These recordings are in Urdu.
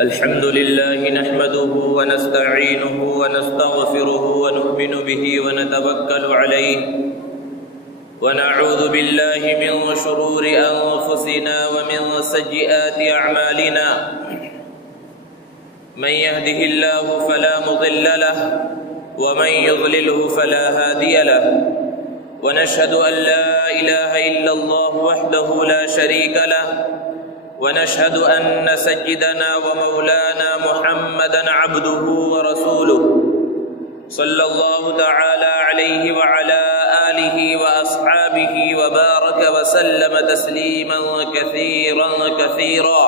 الحمد لله نحمده ونستعينه ونستغفره ونؤمن به ونتوكل عليه ونعوذ بالله من شرور أنفسنا ومن سيئات أعمالنا من يهده الله فلا مضل له ومن يضلله فلا هادي له ونشهد أن لا إله إلا الله وحده لا شريك له ونشهد أن سيدنا ومولانا محمدا عبده ورسوله صلى الله تعالى عليه وعلى آله وأصحابه وبارك وسلم تسليما كثيرا كثيرا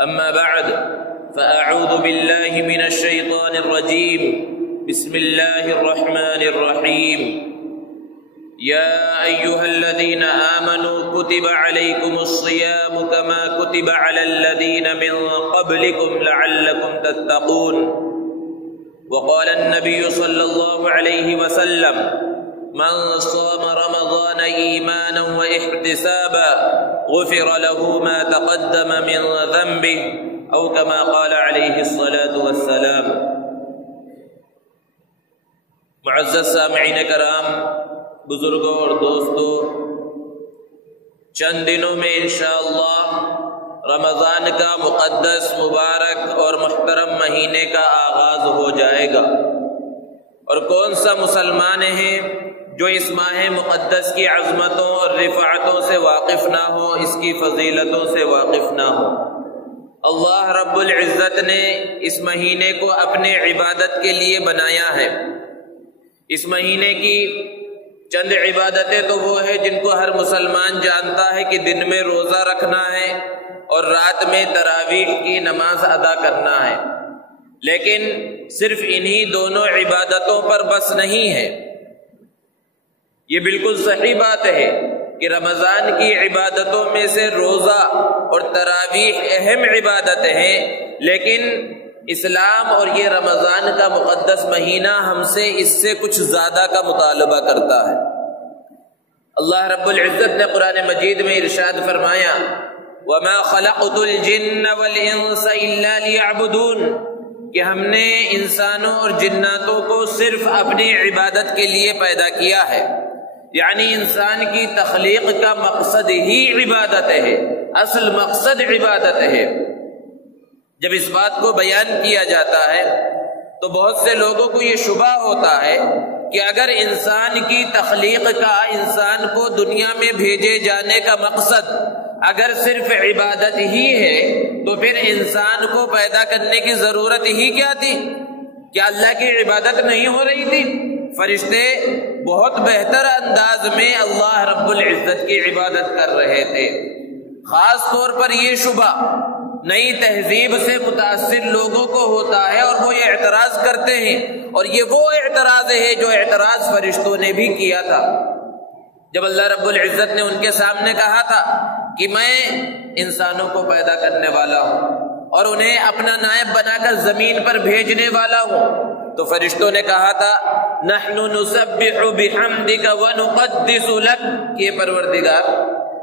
أما بعد فأعوذ بالله من الشيطان الرجيم بسم الله الرحمن الرحيم يا أيها الذين آمنوا كتب عليكم الصيام كما كتب على الذين من قبلكم لعلكم تتقون وقال النبي صلى الله عليه وسلم من صام رمضان إيمانا واحتسابا غفر له ما تقدم من ذنبه أو كما قال عليه الصلاة والسلام۔ معزز سامعین کرام، بزرگوں اور دوستوں، چند دنوں میں انشاءاللہ رمضان کا مقدس، مبارک اور محترم مہینے کا آغاز ہو جائے گا، اور کون سا مسلمان ہیں جو اس ماہ مقدس کی عظمتوں اور رفعتوں سے واقف نہ ہو، اس کی فضیلتوں سے واقف نہ ہو۔ اللہ رب العزت نے اس مہینے کو اپنے عبادت کے لیے بنایا ہے۔ اس مہینے کی چند عبادتیں تو وہ ہے جن کو ہر مسلمان جانتا ہے کہ دن میں روزہ رکھنا ہے اور رات میں تراویح کی نماز ادا کرنا ہے، لیکن صرف انہی دونوں عبادتوں پر بس نہیں ہے۔ یہ بالکل صحیح بات ہے کہ رمضان کی عبادتوں میں سے روزہ اور تراویح اہم عبادت ہیں، لیکن اسلام اور یہ رمضان کا مقدس مہینہ ہم سے اس سے کچھ زیادہ کا مطالبہ کرتا ہے۔ اللہ رب العزت نے قرآن مجید میں ارشاد فرمایا وَمَا خَلَقْتُ الْجِنَّ وَالْإِنسَ إِلَّا لِيَعْبُدُونَ، کہ ہم نے انسانوں اور جناتوں کو صرف اپنی عبادت کے لیے پیدا کیا ہے، یعنی انسان کی تخلیق کا مقصد ہی عبادت ہے، اصل مقصد عبادت ہے۔ جب اس بات کو بیان کیا جاتا ہے تو بہت سے لوگوں کو یہ شبہ ہوتا ہے کہ اگر انسان کی تخلیق کا، انسان کو دنیا میں بھیجے جانے کا مقصد اگر صرف عبادت ہی ہے تو پھر انسان کو پیدا کرنے کی ضرورت ہی کیا تھی؟ کیا اللہ کی عبادت نہیں ہو رہی تھی؟ فرشتے بہت بہتر انداز میں اللہ رب العزت کی عبادت کر رہے تھے۔ خاص طور پر یہ شبہ نئی تہذیب سے متاثر لوگوں کو ہوتا ہے اور وہ یہ اعتراض کرتے ہیں، اور یہ وہ اعتراض ہے جو اعتراض فرشتوں نے بھی کیا تھا۔ جب اللہ رب العزت نے ان کے سامنے کہا تھا کہ میں انسانوں کو پیدا کرنے والا ہوں اور انہیں اپنا نائب بنا کر زمین پر بھیجنے والا ہوں، تو فرشتوں نے کہا تھا نحن نسبح بحمدک ونقدس لک، کہ پروردگار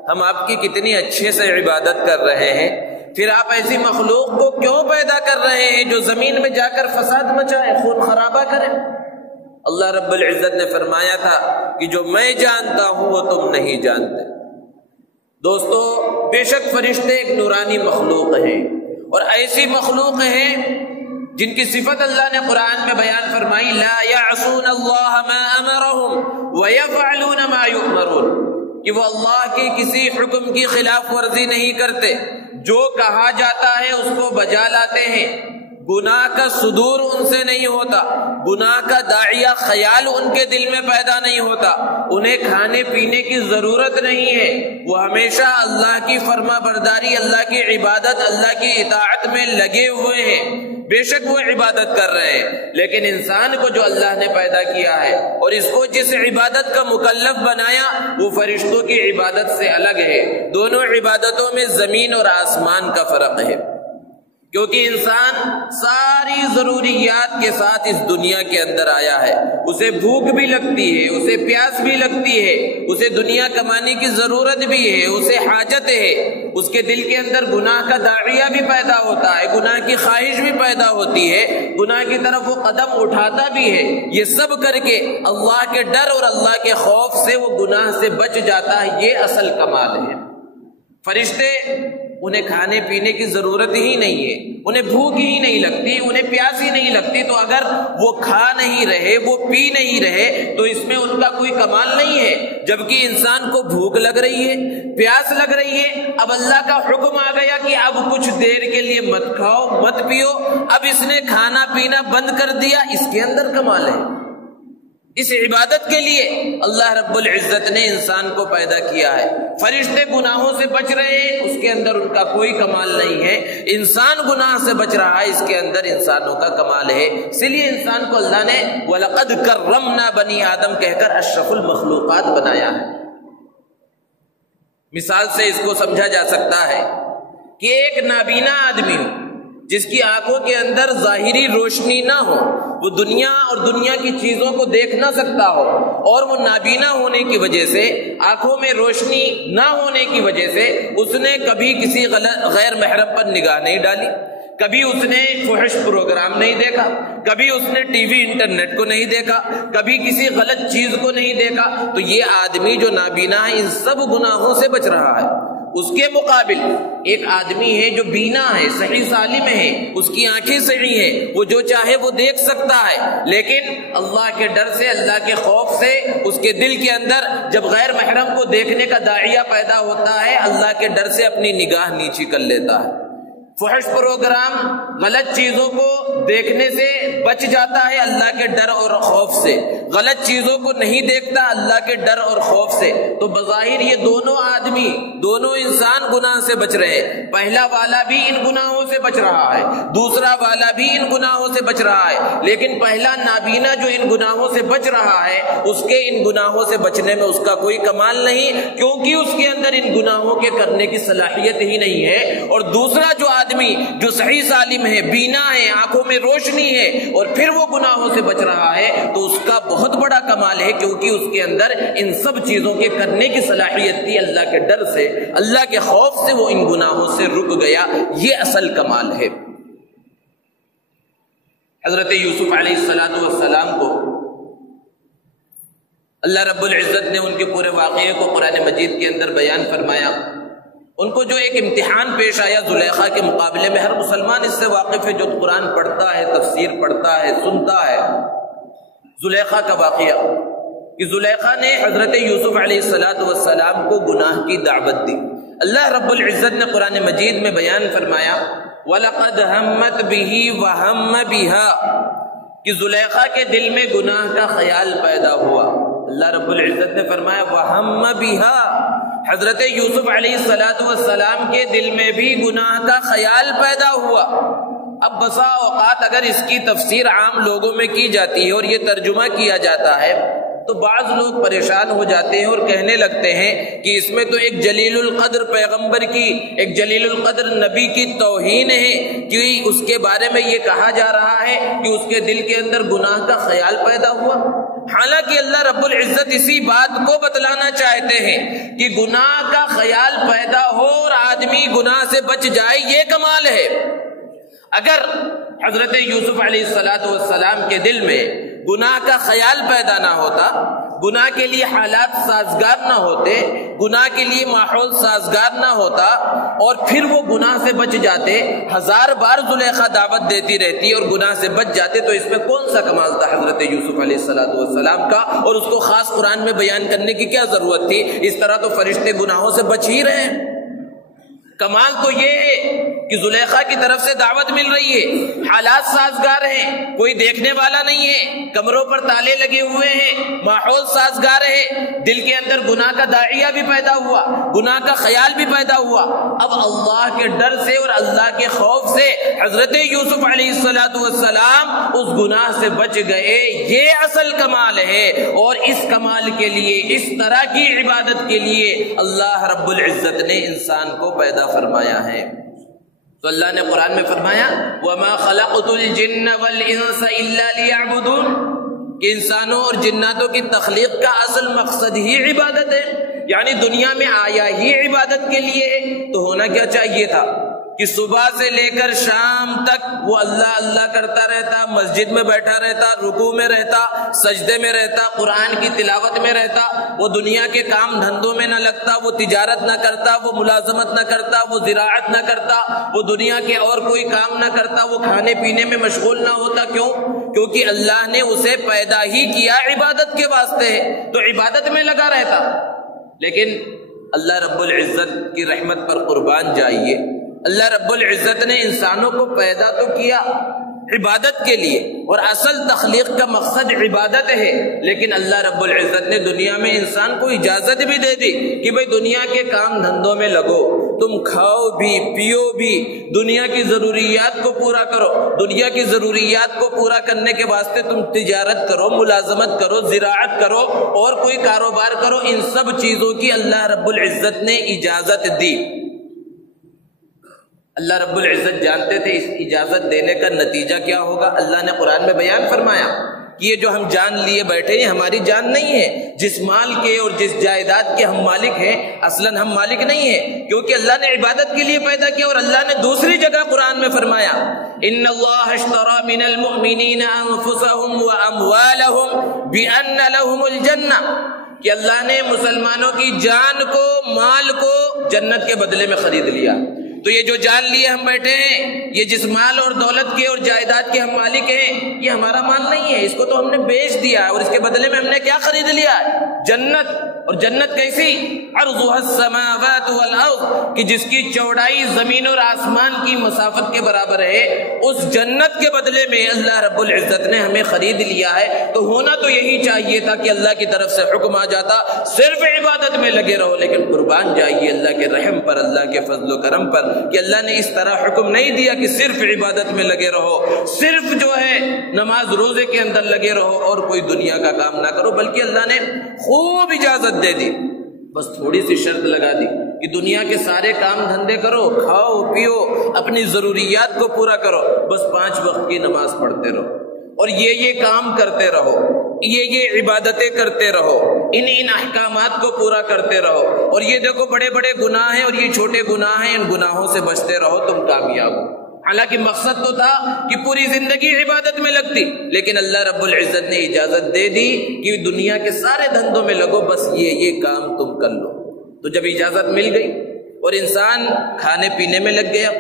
ہم آپ کی کتنی اچھے سے عبادت کر رہے ہیں، پھر آپ ایسی مخلوق کو کیوں پیدا کر رہے ہیں جو زمین میں جا کر فساد مچائے، خون خرابہ کرے؟ اللہ رب العزت نے فرمایا تھا کہ جو میں جانتا ہوں وہ تم نہیں جانتے۔ دوستو، بے شک فرشتے ایک نورانی مخلوق ہیں، اور ایسی مخلوق ہیں جن کی صفت اللہ نے قرآن میں بیان فرمائی لا یعصون اللہ ما امرہم ویفعلون ما یؤمرون، کہ وہ اللہ کے کسی حکم کی خلاف ورزی نہیں کرتے، جو کہا جاتا ہے اس کو بجا لاتے ہیں، گناہ کا صدور ان سے نہیں ہوتا، گناہ کا داعیہ خیال ان کے دل میں پیدا نہیں ہوتا، انہیں کھانے پینے کی ضرورت نہیں ہے، وہ ہمیشہ اللہ کی فرما برداری، اللہ کی عبادت، اللہ کی اطاعت میں لگے ہوئے ہیں۔ بے شک وہ عبادت کر رہے ہیں، لیکن انسان کو جو اللہ نے پیدا کیا ہے اور اس کو جس عبادت کا مکلف بنایا وہ فرشتوں کی عبادت سے الگ ہے۔ دونوں عبادتوں میں زمین اور آسمان کا فرق ہے۔ کیونکہ انسان ساری ضروریات کے ساتھ اس دنیا کے اندر آیا ہے. اسے بھوک بھی لگتی ہے، اسے پیاس بھی لگتی ہے، اسے دنیا کمانے کی ضرورت بھی ہے، اسے حاجت ہے. اس کے دل کے اندر گناہ کا داعیہ بھی پیدا ہوتا ہے، گناہ کی خواہش بھی پیدا ہوتی ہے، گناہ کی طرف وہ قدم اٹھاتا بھی ہے. یہ سب کر کے اللہ کے ڈر اور اللہ کے خوف سے وہ گناہ سے بچ جاتا ہے. یہ اصل کمال ہے. فرشتے انہیں کھانے پینے کی ضرورت ہی نہیں ہے، انہیں بھوک ہی نہیں لگتی، انہیں پیاس ہی نہیں لگتی، تو اگر وہ کھا نہیں رہے، وہ پی نہیں رہے، تو اس میں ان کا کوئی کمال نہیں ہے. جبکہ انسان کو بھوک لگ رہی ہے، پیاس لگ رہی ہے، اب اللہ کا حکم آ گیا کہ اب کچھ دیر کے لیے مت کھاؤ مت پیو، اب اس نے کھانا پینا بند کر دیا. اس کے اندر کمال ہے. اس عبادت کے لیے اللہ رب العزت نے انسان کو پیدا کیا ہے. فرشتے گناہوں سے بچ رہے ہیں، اس کے اندر ان کا کوئی کمال نہیں ہے. انسان گناہ سے بچ رہا ہے، اس کے اندر انسانوں کا کمال ہے. اس لیے انسان کو اللہ نے وَلَقَدْ كَرَّمْنَا بَنِي آدم کہہ کر اشرف المخلوقات بنایا ہے. مثال سے اس کو سمجھا جا سکتا ہے کہ ایک نابینا آدمی ہو، جس کی آنکھوں کے اندر ظاہری روشنی نہ ہو، وہ دنیا اور دنیا کی چیزوں کو دیکھ نہ سکتا ہو، اور وہ نابینا ہونے کی وجہ سے، آنکھوں میں روشنی نہ ہونے کی وجہ سے اس نے کبھی کسی غیر محرم پر نگاہ نہیں ڈالی، کبھی اس نے فحش پروگرام نہیں دیکھا، کبھی اس نے ٹی وی انٹرنیٹ کو نہیں دیکھا، کبھی کسی غلط چیز کو نہیں دیکھا. تو یہ آدمی جو نابینا ہے ان سب گناہوں سے بچ رہا ہے. اس کے مقابل ایک آدمی ہے جو بینا ہے، صحیح سالم ہے، اس کی آنکھیں صحیح ہیں، وہ جو چاہے وہ دیکھ سکتا ہے، لیکن اللہ کے ڈر سے، اللہ کے خوف سے اس کے دل کے اندر جب غیر محرم کو دیکھنے کا داعیہ پیدا ہوتا ہے، اللہ کے ڈر سے اپنی نگاہ نیچی کر لیتا ہے. فحش پروگرام، غلط چیزوں کو دیکھنے سے بچ جاتا ہے اللہ کے ڈر اور خوف سے، غلط چیزوں کو نہیں دیکھتا اللہ کے ڈر اور خوف سے. تو بظاہر یہ دونوں آدمی، دونوں انسان گناہ سے بچ رہے ہیں. پہلا والا بھی ان گناہوں سے بچ رہا ہے، دوسرا والا بھی ان گناہوں سے بچ رہا ہے. لیکن پہلا نابینا جو ان گناہوں سے بچ رہا ہے، اس کے ان گناہوں سے بچنے میں اس کا کوئی کمال نہیں، کیونکہ اس کے اندر ان گناہوں کے کرنے کی صلاحیت ہی نہیں ہے. اور دوسرا جو آدمی جو صحیح سالم ہے، بینا ہے، آنکھوں میں روشنی ہے، اور پھر وہ گناہوں سے بچ رہا ہے، تو اس کا بہت بڑا کمال ہے، کیونکہ اس کے اندر ان سب چیزوں کے کرنے کی صلاحیت تھی. اللہ کے ڈر سے، اللہ کے خوف سے وہ ان گناہوں سے رک گیا. یہ اصل کمال ہے. حضرت یوسف علیہ السلام کو اللہ رب العزت نے ان کے پورے واقعے کو قرآن مجید کے اندر بیان فرمایا. ان کو جو ایک امتحان پیش آیا زلیخا کے مقابلے میں، ہر مسلمان اس سے واقف ہے جو قرآن پڑھتا ہے، تفسیر پڑھتا ہے، سنتا ہے. زلیخا کا واقعہ کہ زلیخا نے حضرت یوسف علیہ السلام کو گناہ کی دعوت دی. اللہ رب العزت نے قرآن مجید میں بیان فرمایا وَلَقَدْ هَمَّتْ بِهِ وَهَمَّ بِهَا کہ زلیخا کے دل میں گناہ کا خیال پیدا ہوا. اللہ رب العزت نے فرمایا وَهَمَّ بِهَا، حضرت یوسف علیہ السلام کے دل میں بھی گناہ کا خیال پیدا ہوا. اب بسا اوقات اگر اس کی تفسیر عام لوگوں میں کی جاتی ہے اور یہ ترجمہ کیا جاتا ہے تو بعض لوگ پریشان ہو جاتے ہیں اور کہنے لگتے ہیں کہ اس میں تو ایک جلیل القدر پیغمبر کی، ایک جلیل القدر نبی کی توہین ہے کہ اس کے بارے میں یہ کہا جا رہا ہے کہ اس کے دل کے اندر گناہ کا خیال پیدا ہوا. حالانکہ اللہ رب العزت اسی بات کو بتلانا چاہتے ہیں کہ گناہ کا خیال پیدا ہو اور آدمی گناہ سے بچ جائے، یہ کمال ہے. اگر حضرت یوسف علیہ السلام کے دل میں گناہ کا خیال پیدا نہ ہوتا، گناہ کے لیے حالات سازگار نہ ہوتے، گناہ کے لیے ماحول سازگار نہ ہوتا، اور پھر وہ گناہ سے بچ جاتے، ہزار بار زلیخا دعوت دیتی رہتی اور گناہ سے بچ جاتے، تو اس میں کون سا کمال تھا حضرت یوسف علیہ السلام کا، اور اس کو خاص قرآن میں بیان کرنے کی کیا ضرورت تھی؟ اس طرح تو فرشتے گناہوں سے بچ ہی رہے ہیں. کمال تو یہ ہے کہ زلیخا کی طرف سے دعوت مل رہی ہے، حالات سازگار ہیں، کوئی دیکھنے والا نہیں ہے، کمروں پر تالے لگے ہوئے ہیں، ماحول سازگار ہے، دل کے اندر گناہ کا داعیہ بھی پیدا ہوا، گناہ کا خیال بھی پیدا ہوا. اب اللہ کے ڈر سے اور اللہ کے خوف سے حضرت یوسف علیہ السلام اس گناہ سے بچ گئے. یہ اصل کمال ہے، اور اس کمال کے لیے، اس طرح کی عبادت کے لیے اللہ رب العزت نے انسان کو پیدا فرمایا ہے. تو اللہ نے قرآن میں فرمایا وَمَا خَلَقْتُ الْجِنَّ وَالْإِنسَ إِلَّا لِيَعْبُدُونَ کہ انسانوں اور جناتوں کی تخلیق کا اصل مقصد ہی عبادت ہے، یعنی دنیا میں آیا ہی عبادت کے لیے ہے۔ تو ہونا کیا چاہیے تھا کہ صبح سے لے کر شام تک وہ اللہ اللہ کرتا رہتا، مسجد میں بیٹھا رہتا، رکوع میں رہتا، سجدے میں رہتا، قرآن کی تلاوت میں رہتا، وہ دنیا کے کام دھندوں میں نہ لگتا، وہ تجارت نہ کرتا، وہ ملازمت نہ کرتا، وہ زراعت نہ کرتا، وہ دنیا کے اور کوئی کام نہ کرتا، وہ کھانے پینے میں مشغول نہ ہوتا۔ کیوں؟ کیونکہ اللہ نے اسے پیدا ہی کیا عبادت کے واسطے ہے، تو عبادت میں لگا رہتا۔ لیکن اللہ رب العزت کی رحمت پر قربان جائیے، اللہ رب العزت نے انسانوں کو پیدا تو کیا عبادت کے لیے، اور اصل تخلیق کا مقصد عبادت ہے، لیکن اللہ رب العزت نے دنیا میں انسان کو اجازت بھی دے دی کہ بھئی دنیا کے کام دھندوں میں لگو، تم کھاؤ بھی پیو بھی، دنیا کی ضروریات کو پورا کرو، دنیا کی ضروریات کو پورا کرنے کے واسطے تم تجارت کرو، ملازمت کرو، زراعت کرو، اور کوئی کاروبار کرو، ان سب چیزوں کی اللہ رب العزت نے اجازت دی۔ اللہ رب العزت جانتے تھے اس اجازت دینے کا نتیجہ کیا ہوگا۔ اللہ نے قرآن میں بیان فرمایا کہ یہ جو ہم جان لیے بیٹھے ہیں ہماری جان نہیں ہے، جس مال کے اور جس جائیداد کے ہم مالک ہیں اصلاً ہم مالک نہیں ہیں، کیونکہ اللہ نے عبادت کے لیے پیدا کیا۔ اور اللہ نے دوسری جگہ قرآن میں فرمایا ان اللہ اشترى من المؤمنین انفسهم واموالهم بان لهم الجنہ کہ اللہ نے مسلمانوں کی جان کو، مال کو جنت کے بدلے میں خرید لیا۔ تو یہ جو جان لیے ہم بیٹھے ہیں، یہ جس مال اور دولت کے اور جائیداد کے ہم مالک ہیں، یہ ہمارا مال نہیں ہے، اس کو تو ہم نے بیچ دیا، اور اس کے بدلے میں ہم نے کیا خرید لیا؟ جنت۔ اور جنت کیسی؟ عرضها السماوات والارض، کہ جس کی چوڑائی زمین اور آسمان کی مسافت کے برابر ہے، اس جنت کے بدلے میں اللہ رب العزت نے ہمیں خرید لیا ہے۔ تو ہونا تو یہی چاہیے تھا کہ اللہ کی طرف سے حکم آ جاتا صرف عبادت میں لگے رہو، لیکن قربان جائیے اللہ کے رحم پر، اللہ کے فضل و کرم پر کہ اللہ نے اس طرح حکم نہیں دیا کہ صرف عبادت میں لگے رہو، صرف جو ہے نماز روزے کے اندر لگے رہو اور کوئی دنیا کا کام نہ کرو، بلکہ اللہ نے خوب اجازت دے دی۔ بس تھوڑی سی شرط لگا دی کہ دنیا کے سارے کام دھندے کرو، کھاؤ پیو، اپنی ضروریات کو پورا کرو، بس 5 وقت کی نماز پڑھتے رہو، اور یہ کام کرتے رہو، یہ عبادتیں کرتے رہو، ان احکامات کو پورا کرتے رہو، اور یہ دیکھو بڑے بڑے گناہ ہیں اور یہ چھوٹے گناہ ہیں، ان گناہوں سے بچتے رہو، تم کامیاب ہو۔ حالانکہ مقصد تو تھا کہ پوری زندگی عبادت میں لگتی، لیکن اللہ رب العزت نے اجازت دے دی کہ دنیا کے سارے دھندوں میں لگو، بس یہ کام تم کر لو۔ تو جب اجازت مل گئی اور انسان کھانے پینے میں لگ گیا،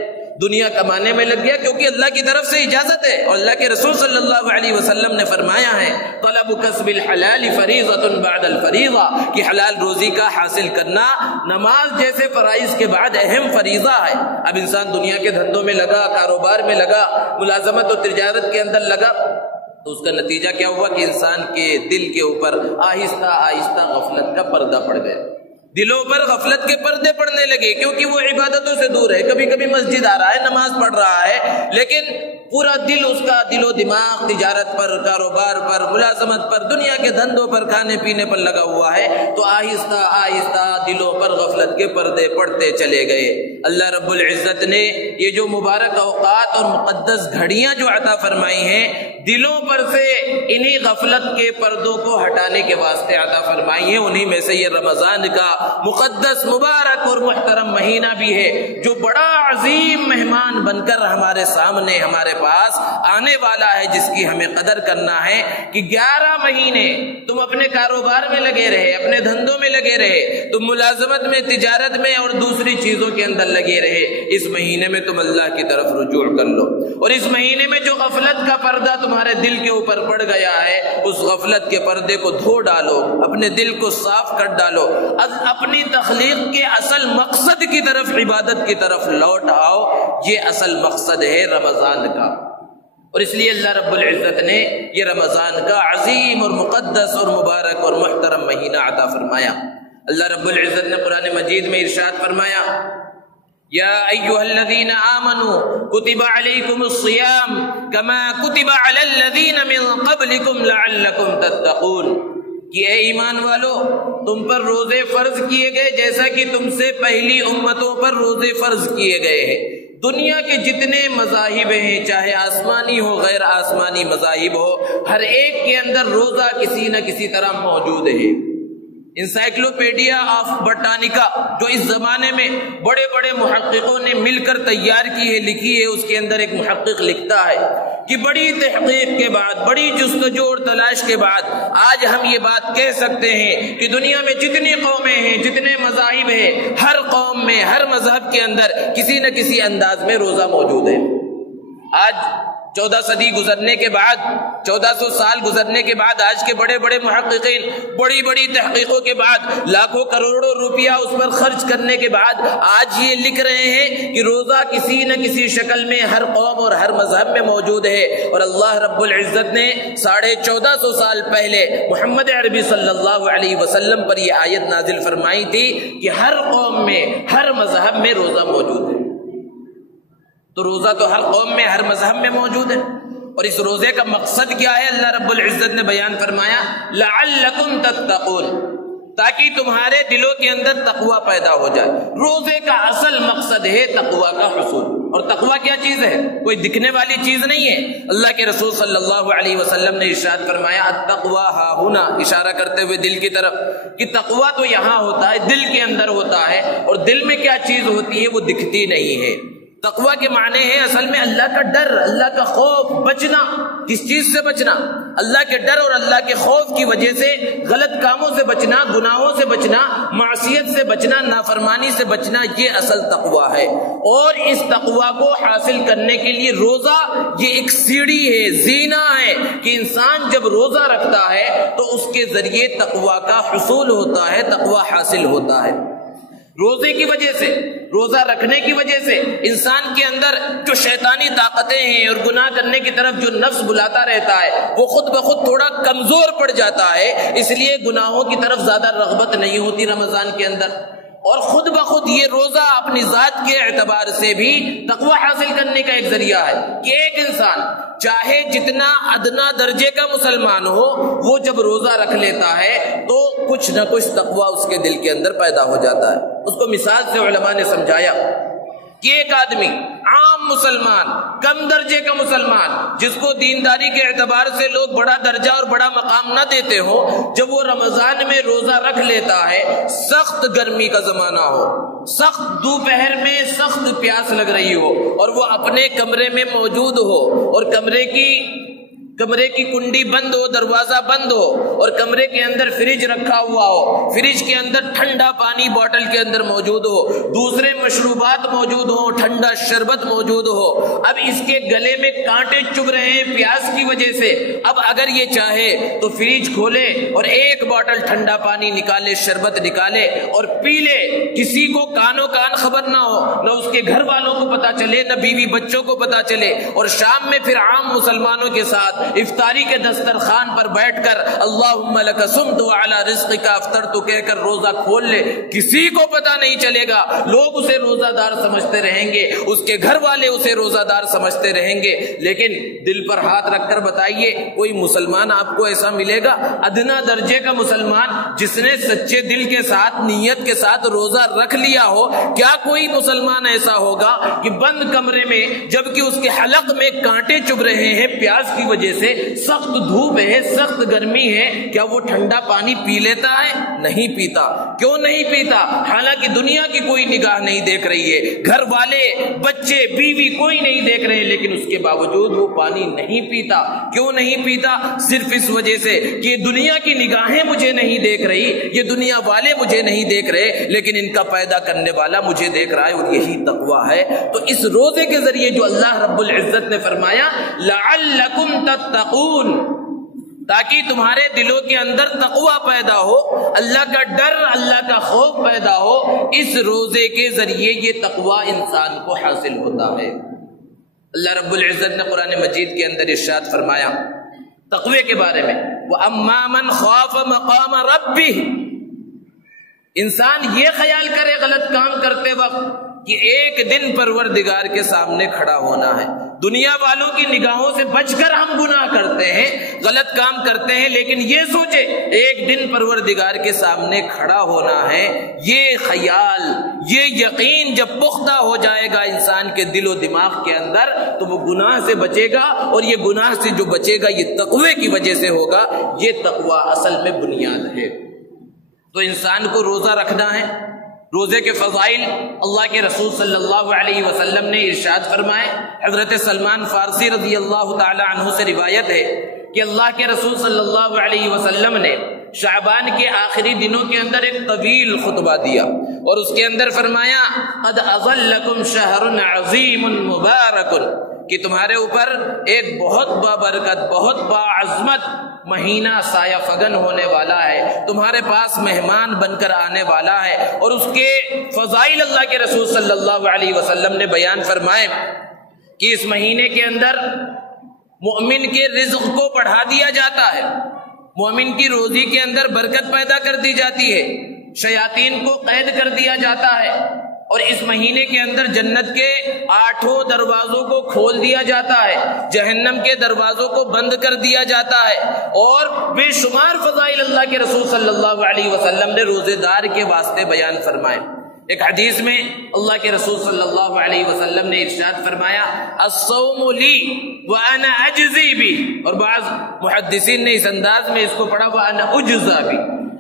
دنیا کمانے میں لگ گیا، کیونکہ اللہ کی طرف سے اجازت ہے، اور اللہ کے رسول صلی اللہ علیہ وسلم نے فرمایا ہے طلب کسب الحلال فریضۃ بعد الفریضہ، کہ حلال روزی کا حاصل کرنا نماز جیسے فرائض کے بعد اہم فریضہ ہے۔ اب انسان دنیا کے دھندوں میں لگا، کاروبار میں لگا، ملازمت اور تجارت کے اندر لگا، تو اس کا نتیجہ کیا ہوا کہ انسان کے دل کے اوپر آہستہ آہستہ غفلت کا پردہ پڑ گیا، دلوں پر غفلت کے پردے پڑنے لگے، کیونکہ وہ عبادتوں سے دور ہے، کبھی کبھی مسجد آ رہا ہے، نماز پڑھ رہا ہے، لیکن پورا دل اس کا دل و دماغ تجارت پر، کاروبار پر، ملازمت پر، دنیا کے دھندوں پر، کھانے پینے پر لگا ہوا ہے، تو آہستہ آہستہ دلوں پر غفلت کے پردے پڑتے چلے گئے۔ اللہ رب العزت نے یہ جو مبارک اوقات اور مقدس گھڑیاں جو عطا فرمائی ہیں، دلوں پر سے انہی غفلت کے پردوں کو ہٹانے کے واسطے عطا فرمائی ہیں۔ انہی میں سے یہ رمضان کا مقدس مبارک اور محترم مہینہ بھی ہے، جو بڑا عظیم مہمان بن کر ہمارے سامنے ہمارے پاس آنے والا ہے، جس کی ہمیں قدر کرنا ہے کہ 11 مہینے تم اپنے کاروبار میں لگے رہے، اپنے دھندوں میں لگے رہے، تم ملازمت میں، تجارت میں اور دوسری چیزوں کے اندر لگے رہے، اس مہینے میں تم اللہ کی طرف رجوع کر لو، اور اس مہینے میں جو غفلت کا پردہ تمہارے دل کے اوپر پڑ گیا ہے، اس غفلت کے پردے کو دھو ڈالو، اپنے دل کو صاف کر ڈالو، اپنی تخلیق کے اصل مقصد کی طرف، عبادت کی طرف لوٹ آؤ۔ یہ اصل مقصد ہے رمضان کا، اور اس لیے اللہ رب العزت نے یہ رمضان کا عظیم اور مقدس اور مبارک اور محترم مہینہ عطا فرمایا۔ اللہ رب العزت نے قرآن مجید میں ارشاد فرمایا یا ایھا الذین آمنوا کتب علیکم الصیام کما کتب علی الذین من قبلکم لعلکم تتقون، کہ اے ایمان والو تم پر روزے فرض کیے گئے جیسا کہ تم سے پہلی امتوں پر روزے فرض کیے گئے ہیں، دنیا کے جتنے مذاہب ہیں، چاہے آسمانی ہو غیر آسمانی مذاہب ہو، ہر ایک کے اندر روزہ کسی نہ کسی طرح موجود ہے۔ انسائکلوپیڈیا آف بٹانیکا جو اس زمانے میں بڑے بڑے محققوں نے مل کر تیار کی ہے، لکھی ہے، اس کے اندر ایک محقق لکھتا ہے کہ بڑی تحقیق کے بعد، بڑی جستجو اور تلاش کے بعد آج ہم یہ بات کہہ سکتے ہیں کہ دنیا میں جتنی قومیں ہیں، جتنے مذاہب ہیں، ہر قوم میں، ہر مذہب کے اندر کسی نہ کسی انداز میں روزہ موجود ہے۔ آج 14 صدی گزرنے کے بعد، 1400 سال گزرنے کے بعد، آج کے بڑے بڑے محققین بڑی بڑی تحقیقوں کے بعد، لاکھوں کروڑوں روپیہ اس پر خرچ کرنے کے بعد آج یہ لکھ رہے ہیں کہ روزہ کسی نہ کسی شکل میں ہر قوم اور ہر مذہب میں موجود ہے۔ اور اللہ رب العزت نے 1450 سال پہلے محمد عربی صلی اللہ علیہ وسلم پر یہ آیت نازل فرمائی تھی کہ ہر قوم میں، ہر مذہب میں روزہ موجود ہے۔ تو روزہ تو ہر قوم میں، ہر مذہب میں موجود ہے، اور اس روزے کا مقصد کیا ہے؟ اللہ رب العزت نے بیان فرمایا لعلکم تتقون، تاکہ تمہارے دلوں کے اندر تقوی پیدا ہو جائے۔ روزے کا اصل مقصد ہے تقوی کا حصول، اور تقوی کیا چیز ہے؟ کوئی دکھنے والی چیز نہیں ہے۔ اللہ کے رسول صلی اللہ علیہ وسلم نے ارشاد فرمایا التقوی ہا ہنا، اشارہ کرتے ہوئے دل کی طرف، کہ تقوی تو یہاں ہوتا ہے، دل کے اندر ہوتا ہے، اور دل میں کیا چیز ہوتی ہے وہ دکھتی نہیں ہے۔ تقوی کے معنی ہے اصل میں اللہ کا ڈر، اللہ کا خوف، بچنا۔ کس چیز سے بچنا؟ اللہ کے ڈر اور اللہ کے خوف کی وجہ سے غلط کاموں سے بچنا، گناہوں سے بچنا، معصیت سے بچنا، نافرمانی سے بچنا، یہ اصل تقوی ہے۔ اور اس تقوی کو حاصل کرنے کے لیے روزہ یہ ایک سیڑھی ہے، زینہ ہے، کہ انسان جب روزہ رکھتا ہے تو اس کے ذریعے تقوی کا حصول ہوتا ہے، تقوی حاصل ہوتا ہے۔ روزے کی وجہ سے، روزہ رکھنے کی وجہ سے انسان کے اندر جو شیطانی طاقتیں ہیں اور گناہ کرنے کی طرف جو نفس بلاتا رہتا ہے وہ خود بخود تھوڑا کمزور پڑ جاتا ہے، اس لیے گناہوں کی طرف زیادہ رغبت نہیں ہوتی رمضان کے اندر۔ اور خود بخود یہ روزہ اپنی ذات کے اعتبار سے بھی تقوی حاصل کرنے کا ایک ذریعہ ہے، کہ ایک انسان چاہے جتنا ادنا درجے کا مسلمان ہو، وہ جب روزہ رکھ لیتا ہے تو کچھ نہ کچھ تقوی اس کے دل کے اندر پیدا ہو جاتا ہے۔ اس کو مثال سے علماء نے سمجھایا کہ ایک آدمی عام مسلمان، کم درجے کا مسلمان، جس کو دینداری کے اعتبار سے لوگ بڑا درجہ اور بڑا مقام نہ دیتے ہو، جب وہ رمضان میں روزہ رکھ لیتا ہے، سخت گرمی کا زمانہ ہو، سخت دوپہر میں سخت پیاس لگ رہی ہو، اور وہ اپنے کمرے میں موجود ہو، اور کمرے کی کنڈی بند ہو، دروازہ بند ہو، اور کمرے کے اندر فریج رکھا ہوا ہو، فریج کے اندر ٹھنڈا پانی بوتل کے اندر موجود ہو، دوسرے مشروبات موجود ہو، ٹھنڈا شربت موجود ہو، اب اس کے گلے میں کانٹے چبھ رہے ہیں پیاس کی وجہ سے، اب اگر یہ چاہے تو فریج کھولے اور ایک بوتل ٹھنڈا پانی نکالے، شربت نکالے اور پی لے، کسی کو کانوں کان خبر نہ ہو، نہ اس کے گھر والوں کو پتا چلے، نہ بیوی بچوں کو پتا چلے، اور شام میں پھر عام مسلمانوں کے ساتھ افطاری کے دسترخوان پر بیٹھ کر اللہم لک صمت وعلی رزقک افطرت کہہ کر روزہ کھول لے، کسی کو پتا نہیں چلے گا، لوگ اسے روزہ دار سمجھتے رہیں گے، اس کے گھر والے اسے روزہ دار سمجھتے رہیں گے، لیکن دل پر ہاتھ رکھ کر بتائیے کوئی مسلمان آپ کو ایسا ملے گا، ادنا درجے کا مسلمان جس نے سچے دل کے ساتھ، نیت کے ساتھ روزہ رکھ لیا ہو؟ کیا کوئی مسلمان ایسا ہوگا کہ بند کمرے میں جبکہ اس کے حلق میں کانٹے چبھ رہے ہیں پیاس کی وجہ سے، سخت دھوپ ہے، سخت گرمی ہے، کیا وہ ٹھنڈا پانی پی لیتا ہے؟ نہیں پیتا۔ کیوں نہیں پیتا؟ حالانکہ دنیا کی کوئی نگاہ نہیں دیکھ رہی ہے، گھر والے، بچے، بیوی کوئی نہیں دیکھ رہے، لیکن اس کے باوجود وہ پانی نہیں پیتا۔ کیوں نہیں پیتا؟ صرف اس وجہ سے کہ دنیا کی نگاہیں مجھے نہیں دیکھ رہی، یہ دنیا والے مجھے نہیں دیکھ رہے، لیکن ان کا پیدا کرنے والا مجھے دیکھ رہا ہے، اور یہی تقویٰ ہے۔ تو اس روزے کے ذریعے جو اللہ رب العزت نے فرمایا لعلکم تتقون، تاکہ تمہارے دلوں کے اندر تقوی پیدا ہو، اللہ کا ڈر، اللہ کا خوف پیدا ہو، اس روزے کے ذریعے یہ تقوی انسان کو حاصل ہوتا ہے۔ اللہ رب العزت نے قرآن مجید کے اندر ارشاد فرمایا تقوی کے بارے میں وَأَمَّا مَنْ خَافَ مَقَامَ رَبِّهِ، انسان یہ خیال کرے غلط کام کرتے وقت کہ ایک دن پروردگار کے سامنے کھڑا ہونا ہے۔ دنیا والوں کی نگاہوں سے بچ کر ہم گناہ کرتے ہیں، غلط کام کرتے ہیں، لیکن یہ سوچے ایک دن پروردگار کے سامنے کھڑا ہونا ہے۔ یہ خیال، یہ یقین جب پختہ ہو جائے گا انسان کے دل و دماغ کے اندر تو وہ گناہ سے بچے گا، اور یہ گناہ سے جو بچے گا یہ تقوی کی وجہ سے ہوگا۔ یہ تقوی اصل میں بنیاد ہے۔ تو انسان کو روزہ رکھنا ہے۔ روزے کے فضائل اللہ کے رسول صلی اللہ علیہ وسلم نے ارشاد فرمائے۔ حضرت سلمان فارسی رضی اللہ تعالی عنہ سے روایت ہے کہ اللہ کے رسول صلی اللہ علیہ وسلم نے شعبان کے آخری دنوں کے اندر ایک طویل خطبہ دیا، اور اس کے اندر فرمایا قد اظلکم شہر عظیم مبارک، کہ تمہارے اوپر ایک بہت بابرکت، بہت باعظمت مہینہ سایہ فگن ہونے والا ہے، تمہارے پاس مہمان بن کر آنے والا ہے۔ اور اس کے فضائل اللہ کے رسول صلی اللہ علیہ وسلم نے بیان فرمائے کہ اس مہینے کے اندر مومن کے رزق کو بڑھا دیا جاتا ہے، مومن کی روزی کے اندر برکت پیدا کر دی جاتی ہے، شیاطین کو قید کر دیا جاتا ہے، اور اس مہینے کے اندر جنت کے 8 دروازوں کو کھول دیا جاتا ہے، جہنم کے دروازوں کو بند کر دیا جاتا ہے، اور بے شمار فضائل اللہ کے رسول صلی اللہ علیہ وسلم نے روزے دار کے واسطے بیان فرمائے۔ ایک حدیث میں اللہ کے رسول صلی اللہ علیہ وسلم نے ارشاد فرمایا الصوم لی وانا اجزی بھی، اور بعض محدثین نے اس انداز میں اس کو پڑھا وانا اجزا بھی،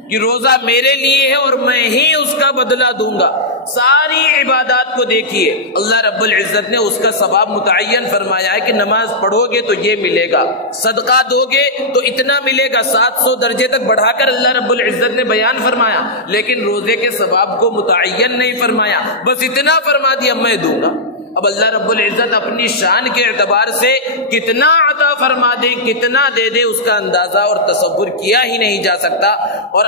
کہ روزہ میرے لیے ہے اور میں ہی اس کا بدلہ دوں گا۔ ساری عبادات کو دیکھیے، اللہ رب العزت نے اس کا ثواب متعین فرمایا ہے کہ نماز پڑھو گے تو یہ ملے گا، صدقہ دو گے تو اتنا ملے گا، 700 درجے تک بڑھا کر اللہ رب العزت نے بیان فرمایا، لیکن روزے کے ثواب کو متعین نہیں فرمایا، بس اتنا فرما دیا میں دوں گا۔ اب اللہ رب العزت اپنی شان کے اعتبار سے کتنا عطا فرما دے، کتنا دے دے، اس کا اندازہ اور تصور کیا ہی نہیں جا سکتا۔ اور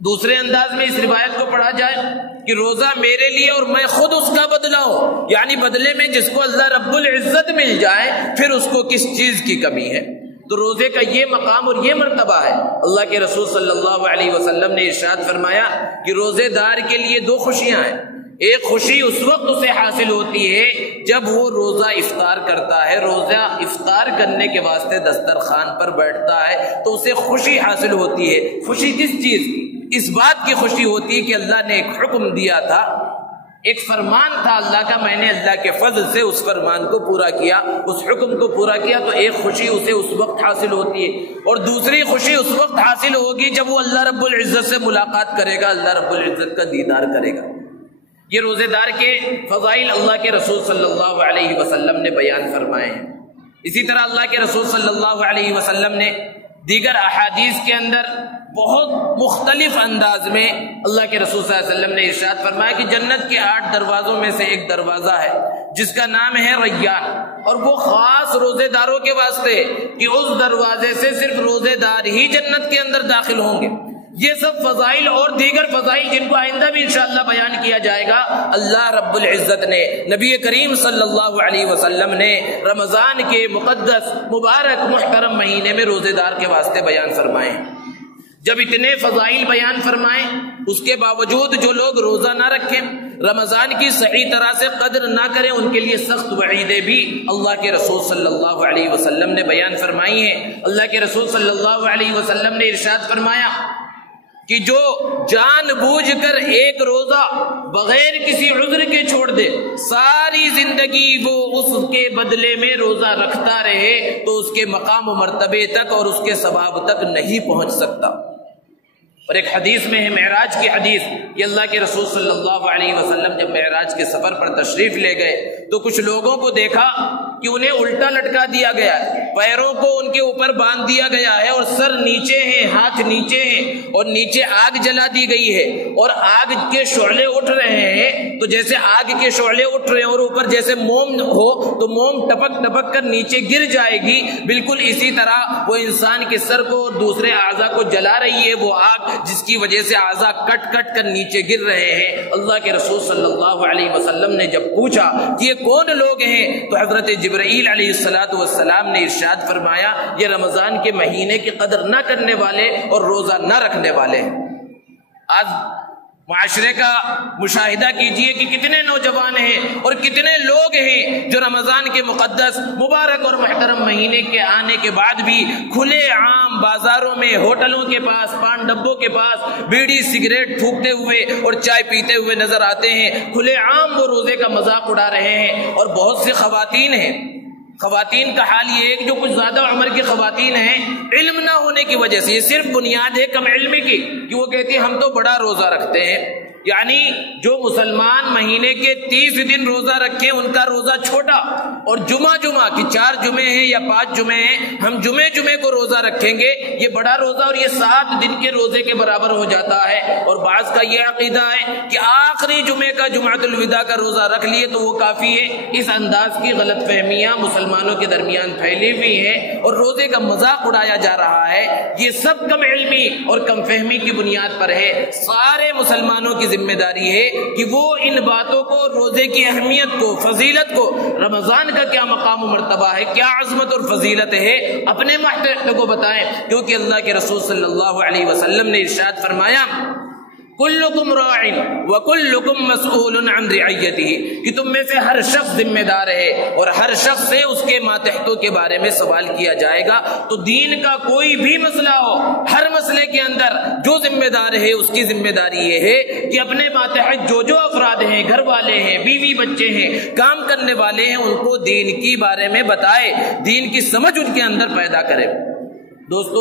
دوسرے انداز میں اس روایت کو پڑھا جائے کہ روزہ میرے لیے اور میں خود اس کا بدلہ ہوں، یعنی بدلے میں جس کو اللہ رب العزت مل جائے پھر اس کو کس چیز کی کمی ہے۔ تو روزے کا یہ مقام اور یہ مرتبہ ہے۔ اللہ کے رسول صلی اللہ علیہ وسلم نے ارشاد فرمایا کہ روزے دار کے لیے 2 خوشیاں ہیں۔ ایک خوشی اس وقت اسے حاصل ہوتی ہے جب وہ روزہ افطار کرتا ہے، روزہ افطار کرنے کے واسطے دسترخوان پر بیٹھتا ہے تو اسے خوشی حاصل ہوتی ہے۔ خوشی کس چیز کی؟ اس بات کی خوشی ہوتی ہے کہ اللہ نے ایک حکم دیا تھا، ایک فرمان تھا اللہ کا، میں نے اللہ کے فضل سے اس فرمان کو پورا کیا، اس حکم کو پورا کیا، تو ایک خوشی اسے اس وقت حاصل ہوتی ہے۔ اور دوسری خوشی اس وقت حاصل ہوگی جب وہ اللہ رب العزت سے ملاقات کرے گا، اللہ رب العزت کا دیدار کرے گا۔ یہ روزے دار کے فضائل اللہ کے رسول صلی اللہ علیہ وسلم نے بیان فرمائے ہیں۔ اسی طرح اللہ کے رسول صلی اللہ علیہ وسلم نے دیگر احادیث کے اندر بہت مختلف انداز میں اللہ کے رسول صلی اللہ علیہ وسلم نے ارشاد فرمایا کہ جنت کے 8 دروازوں میں سے ایک دروازہ ہے جس کا نام ہے ریان، اور وہ خاص روزے داروں کے واسطے ہے کہ اس دروازے سے صرف روزے دار ہی جنت کے اندر داخل ہوں گے۔ یہ سب فضائل اور دیگر فضائل جن کو آئندہ بھی انشاءاللہ بیان کیا جائے گا، اللہ رب العزت نے، نبی کریم صلی اللہ علیہ وسلم نے رمضان کے مقدس مبارک محترم مہینے میں روزے دار کے واسطے بیان فرمائے۔ جب اتنے فضائل بیان فرمائیں اس کے باوجود جو لوگ روزہ نہ رکھیں، رمضان کی صحیح طرح سے قدر نہ کریں، ان کے لیے سخت وعیدیں بھی اللہ کے رسول صلی اللہ علیہ وسلم نے بیان فرمائی ہیں۔ اللہ کے رسول صلی اللہ علیہ وسلم نے ارشاد فرمایا کہ جو جان بوجھ کر ایک روزہ بغیر کسی عذر کے چھوڑ دے، ساری زندگی وہ اس کے بدلے میں روزہ رکھتا رہے تو اس کے مقام و مرتبے تک اور اس کے ثواب تک نہیں پہنچ سکتا۔ اور ایک حدیث میں ہے معراج کی حدیث کہ اللہ کے رسول صلی اللہ علیہ وسلم جب معراج کے سفر پر تشریف لے گئے تو کچھ لوگوں کو دیکھا کہ انہیں الٹا لٹکا دیا گیا ہے، پیروں کو ان کے اوپر باندھ دیا گیا ہے اور سر نیچے ہیں، ہاتھ نیچے ہیں، اور نیچے آگ جلا دی گئی ہے اور آگ کے شعلے اٹھ رہے ہیں۔ تو جیسے آگ کے شعلے اٹھ رہے ہیں اور اوپر جیسے موم ہو تو موم ٹپک ٹپک کر نیچے گر جائے گی، بالکل اسی طرح وہ انسان کے سر کو اور دوسرے اعضاء کو جلا رہی ہے وہ آگ، جس کی وجہ سے اعضاء کٹ کٹ کر نیچے گر رہے ہیں۔ اللہ کے رسول صلی اللہ علیہ وسلم نے جب پوچھا کہ یہ کون لوگ ہیں تو حضرت جبرائیل علیہ السلام نے ارشاد فرمایا یہ رمضان کے مہینے کی قدر نہ کرنے والے اور روزہ نہ رکھنے والے ہیں۔ آج معاشرے کا مشاہدہ کیجئے کہ کتنے نوجوان ہیں اور کتنے لوگ ہیں جو رمضان کے مقدس مبارک اور محترم مہینے کے آنے کے بعد بھی کھلے عام بازاروں میں، ہوٹلوں کے پاس، پان ڈبوں کے پاس بیڑی سگریٹ پھونکتے ہوئے اور چائے پیتے ہوئے نظر آتے ہیں۔ کھلے عام وہ روزے کا مذاق اڑا رہے ہیں۔ اور بہت سی خواتین ہیں، خواتین کا حال یہ ہے کہ جو کچھ زیادہ عمر کی خواتین ہیں، علم نہ ہونے کی وجہ سے، یہ صرف بنیاد ہے کم علمی کی، کہ وہ کہتی ہیں ہم تو بڑا روزہ رکھتے ہیں۔ یعنی جو مسلمان مہینے کے 30 دن روزہ رکھیں ان کا روزہ چھوٹا، اور جمعہ کی 4 جمعے ہیں یا 5 جمعے ہیں، ہم جمعے کو روزہ رکھیں گے، یہ بڑا روزہ اور یہ 7 دن کے روزے کے برابر ہو جاتا ہے۔ اور بعض کا یہ عقیدہ ہے کہ آخری جمعے کا جمعۃ الوداع کا روزہ رکھ لیے تو وہ کافی ہے۔ اس انداز کی غلط فہمیاں مسلمانوں کے درمیان پھیلی ہوئی ہیں اور روزے کا مذاق اڑایا جا رہا ہے۔ یہ سب کم علمی اور کم فہمی کی بنیاد پر ہے۔ سارے مسلمانوں کی ذمہ داری ہے کہ وہ ان باتوں کو، روزے کی اہمیت کو، فضیلت کو، رمضان کا کیا مقام و مرتبہ ہے، کیا عظمت اور فضیلت ہے، اپنے ماتحت کو بتائیں، کیونکہ اللہ کے رسول صلی اللہ علیہ وسلم نے ارشاد فرمایا کلکم راع وکلکم مسئول عن رعیتہ، کہ تم میں سے ہر شخص ذمہ دار ہے اور ہر شخص سے اس کے ماتحتوں کے بارے میں سوال کیا جائے گا۔ تو دین کا کوئی بھی مسئلہ ہو، ہر مسئلے کے اندر جو ذمہ دار ہے اس کی ذمہ داری یہ ہے کہ اپنے ماتحت جو افراد ہیں، گھر والے ہیں، بیوی بچے ہیں، کام کرنے والے ہیں، ان کو دین کی بارے میں بتائے، دین کی سمجھ ان کے اندر پیدا کرے۔ دوستو،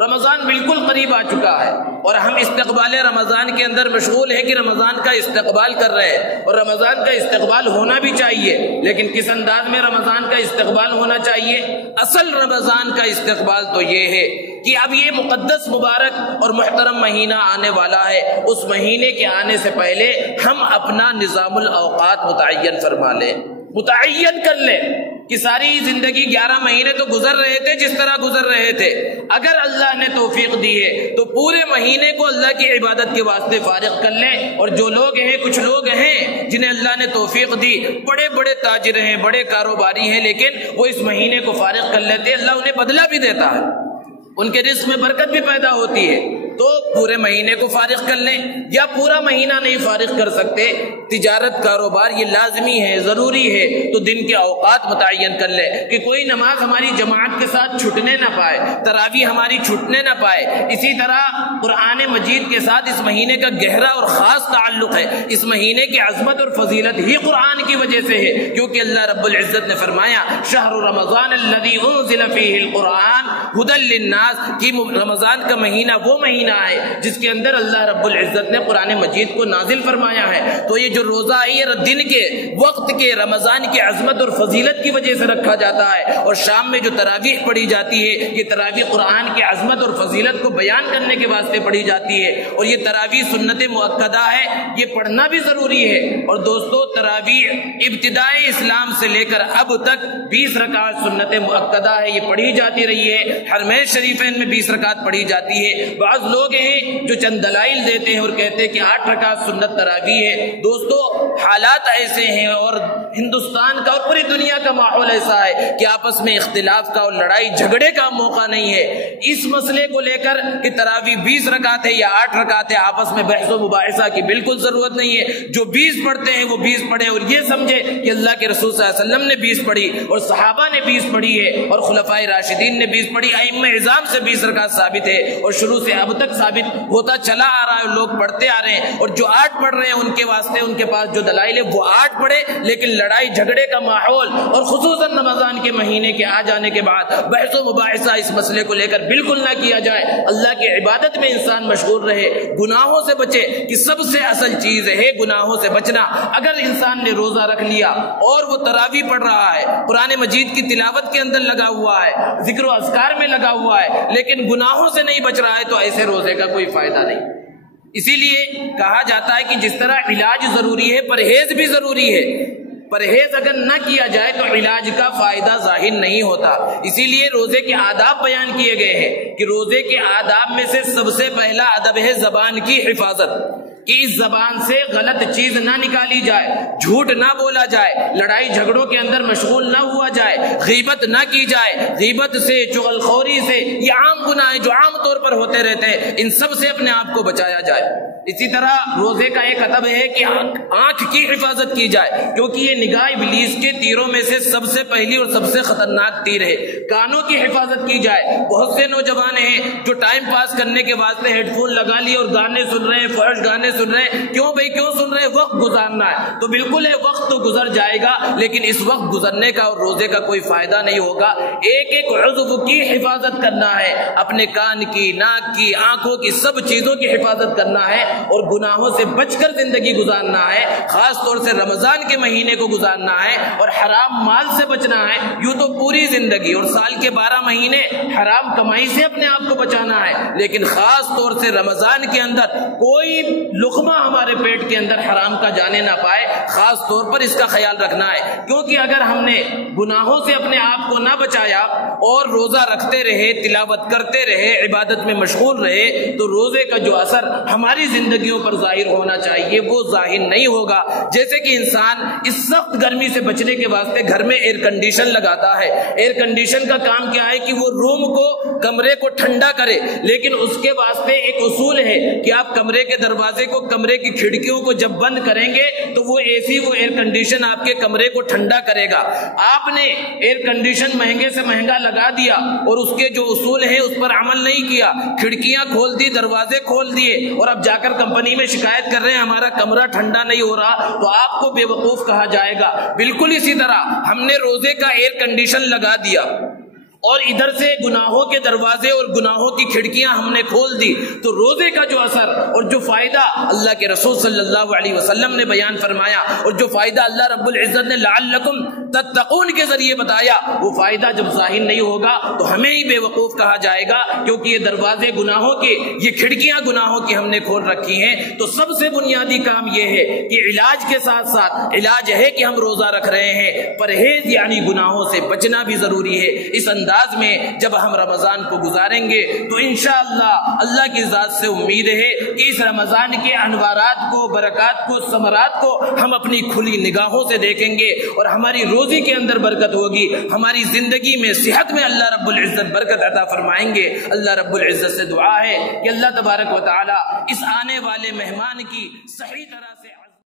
رمضان بالکل قریب آ چکا ہے اور ہم استقبال رمضان کے اندر مشغول ہیں کہ رمضان کا استقبال کر رہے ہیں، اور رمضان کا استقبال ہونا بھی چاہیے، لیکن کس انداز میں رمضان کا استقبال ہونا چاہیے؟ اصل رمضان کا استقبال تو یہ ہے کہ اب یہ مقدس مبارک اور محترم مہینہ آنے والا ہے، اس مہینے کے آنے سے پہلے ہم اپنا نظام الاوقات متعین فرما لیں، متعین کر لیں کہ ساری زندگی 11 مہینے تو گزر رہے تھے جس طرح گزر رہے تھے، اگر اللہ نے توفیق دی ہے تو پورے مہینے کو اللہ کی عبادت کے واسطے فارغ کر لیں۔ اور جو لوگ ہیں، کچھ لوگ ہیں جنہیں اللہ نے توفیق دی، بڑے بڑے تاجر ہیں، بڑے کاروباری ہیں، لیکن وہ اس مہینے کو فارغ کر لیتے، اللہ انہیں بدلہ بھی دیتا ہے، ان کے رزق میں برکت بھی پیدا ہوتی ہے، تو پورے مہینے کو فارغ کر لیں۔ یا پورا مہینہ نہیں فارغ کر سکتے، تجارت کاروبار یہ لازمی ہے، ضروری ہے، تو دن کے اوقات متعین کر لیں کہ کوئی نماز ہماری جماعت کے ساتھ چھٹنے نہ پائے، تراویح ہماری چھٹنے نہ پائے۔ اسی طرح قرآن مجید کے ساتھ اس مہینے کا گہرا اور خاص تعلق ہے، اس مہینے کی عظمت اور فضیلت ہی قرآن کی وجہ سے ہے، کیونکہ اللہ رب العزت نے فرمایا شہر رمضان الذی انزل فیہ القرآن ھدی للناس، کہ رمضان کا مہینہ وہ مہینہ ہے جس کے اندر اللہ رب العزت نے قرآن مجید کو نازل فرمایا ہے۔ تو یہ جو روزہ ہے یہ دن کے، وقت کے، رمضان کی عظمت اور فضیلت کی وجہ سے رکھا جاتا ہے، اور شام میں جو تراویح پڑھی جاتی ہے یہ تراویح قرآن کی عظمت اور فضیلت کو بیان کرنے کے واسطے پڑھی جاتی ہے، اور یہ تراویح سنت مؤکدہ ہے، یہ پڑھنا بھی ضروری ہے۔ اور دوستو، تراویح ابتدائی اسلام سے لے کر اب تک 20 رکعت سنت مؤکدہ ہے، یہ پڑھی جاتی رہی ہے، حرمین شریفین میں 20 رکعت پڑھی جاتی ہے۔ بعض لوگ ہیں جو چند دلائل دیتے ہیں اور کہتے ہیں کہ 8 رکعت سنت تراویح ہے۔ دوستو، حالات ایسے ہیں اور ہندوستان کا اور پوری دنیا کا ماحول ایسا ہے کہ آپس میں اختلاف کا اور لڑائی جھگڑے کا موقع نہیں ہے۔ اس مسئلے کو لے کر کہ تراویح 20 رکعت ہے یا 8 رکعت ہے، آپس میں بحث و مباحثہ کی بالکل ضرورت نہیں ہے۔ جو 20 پڑھتے ہیں وہ 20 پڑھے، اور یہ سمجھے کہ اللہ کے رسول صلی اللہ علیہ وسلم نے 20 پڑھی اور صحابہ نے 20 پڑھی ہے اور خلفائے راشدین نے 20 پڑھی، ائمہ اعظام سے 20 رکعت ثابت ہے اور شروع سے اب تک ثابت ہوتا چلا آ رہا ہے، لوگ پڑھتے آ رہے ہیں۔ اور جو 8 پڑھ رہے ہیں ان کے واسطے ان کے پاس جو دلائل ہے وہ 8 پڑھے، لیکن لڑائی جھگڑے کا ماحول اور خصوصاً رمضان کے مہینے کے آ جانے کے بعد بحث و مباحثہ اس مسئلے کو لے کر بالکل نہ کیا جائے۔ اللہ کی عبادت میں انسان مشغول رہے، گناہوں سے بچے، کہ سب سے اصل چیز ہے گناہوں سے بچنا۔ اگر انسان نے روزہ رکھ لیا اور وہ تراویح پڑھ رہا ہے، قرآن مجید کی تلاوت کے اندر لگا ہوا ہے، ذکر و اذکار میں لگا ہوا ہے، لیکن گناہوں سے نہیں بچ رہا ہے، تو ایسے روزے کا کوئی فائدہ نہیں۔ اسی لیے کہا جاتا ہے کہ جس طرح علاج ضروری ہے، پرہیز بھی ضروری ہے۔ پرہیز اگر نہ کیا جائے تو علاج کا فائدہ ظاہر نہیں ہوتا۔ اسی لیے روزے کے آداب بیان کیے گئے ہیں کہ روزے کے آداب میں سے سب سے پہلا ادب ہے زبان کی حفاظت۔ کہ اس زبان سے غلط چیز نہ نکالی جائے، جھوٹ نہ بولا جائے، لڑائی جھگڑوں کے اندر مشغول نہ ہوا جائے، غیبت نہ کی جائے، غیبت سے، چغلخوری سے، یہ عام گناہ جو عام طور پر ہوتے رہتے ہیں، ان سب سے اپنے آپ کو بچایا جائے۔ اسی طرح روزے کا ایک ادب ہے کہ آنکھ کی حفاظت کی جائے، کیونکہ یہ نگاہ ابلیس کے تیروں میں سے سب سے پہلی اور سب سے خطرناک تیر ہے۔ کانوں کی حفاظت کی جائے، بہت سے نوجوان ہیں جو ٹائم پاس کرنے کے واسطے ہیڈ فون لگا لیے اور گانے سن رہے ہیں، فحش گانے سن رہے ہیں۔ کیوں بھائی کیوں سن رہے ہیں؟ وقت گزارنا ہے تو بالکل ہے، وقت تو گزر جائے گا، لیکن اس وقت گزرنے کا اور روزے کا کوئی فائدہ نہیں ہوگا۔ ایک ایک عضو کی حفاظت کرنا ہے، اپنے کان کی، ناک کی، آنکھوں کی، سب چیزوں کی حفاظت کرنا ہے اور گناہوں سے بچ کر زندگی گزارنا ہے، خاص طور سے رمضان کے مہینے کو گزارنا ہے اور حرام مال سے بچنا ہے۔ یوں تو پوری زندگی اور سال کے 12 مہینے حرام کمائی سے اپنے آپ کو بچانا ہے، لیکن خاص طور سے رمضان کے اندر کوئی لقمہ ہمارے پیٹ کے اندر حرام کا جانے نہ پائے، خاص طور پر اس کا خیال رکھنا ہے۔ کیونکہ اگر ہم نے گناہوں سے اپنے آپ کو نہ بچایا اور روزہ رکھتے رہے، تلاوت کرتے رہے، عبادت میں مشغول رہے، تو روزے کا جو اثر ہماری زندگیوں پر ظاہر ہونا چاہیے وہ ظاہر نہیں ہوگا۔ جیسے کہ انسان اس سخت گرمی سے بچنے کے واسطے گھر میں ایئر کنڈیشن لگاتا ہے، ایئر کنڈیشن کا کام کیا ہے کہ وہ روم کو، کمرے کو ٹھنڈا کرے، لیکن اس کے واسطے ایک اصول ہے کہ آپ کمرے کے دروازے کو، کمرے کی کھڑکیوں کو جب بند کریں گے تو وہ اے سی، وہ ایئر کنڈیشن آپ کے کمرے کو ٹھنڈا کرے گا۔ آپ نے ایئر کنڈیشن مہنگے سے مہنگا لگا دیا اور اس کے جو اصول ہیں اس پر عمل نہیں کیا، کھڑکیاں کھول دی، دروازے کھول دیے اور اب جا کر کمپنی میں شکایت کر رہے ہیں ہمارا کمرہ ٹھنڈا نہیں ہو رہا، تو آپ کو بے وقوف کہا جائے گا۔ بالکل اسی طرح ہم نے روزے کا ایئر کنڈیشن لگا دیا اور ادھر سے گناہوں کے دروازے اور گناہوں کی کھڑکیاں ہم نے کھول دی، تو روزے کا جو اثر اور جو فائدہ اللہ کے رسول صلی اللہ علیہ وسلم نے بیان فرمایا اور جو فائدہ اللہ رب العزت نے لعلکم تتقون کے ذریعے بتایا، وہ فائدہ جب ظاہر نہیں ہوگا تو ہمیں ہی بے وقوف کہا جائے گا، کیونکہ یہ دروازے گناہوں کے، یہ کھڑکیاں گناہوں کی ہم نے کھول رکھی ہیں۔ تو سب سے بنیادی کام یہ ہے کہ علاج کے ساتھ ساتھ علاج ہے کہ ہم روزہ رکھ رہے ہیں، پرہیز یعنی گناہوں سے بچنا بھی ضروری ہے۔ اس انداز میں جب ہم رمضان کو گزاریں گے تو انشاءاللہ اللہ کی ذات سے امید ہے کہ اس رمضان کے انوارات کو، برکات کو، ثمرات کو ہم اپنی کھلی نگاہوں سے دیکھیں گے اور ہماری روزی کے اندر برکت ہوگی، ہماری زندگی میں، صحت میں اللہ رب العزت برکت عطا فرمائیں گے۔ اللہ رب العزت سے دعا ہے کہ اللہ تبارک و تعالی اس آنے والے مہمان کی صحیح طرح سے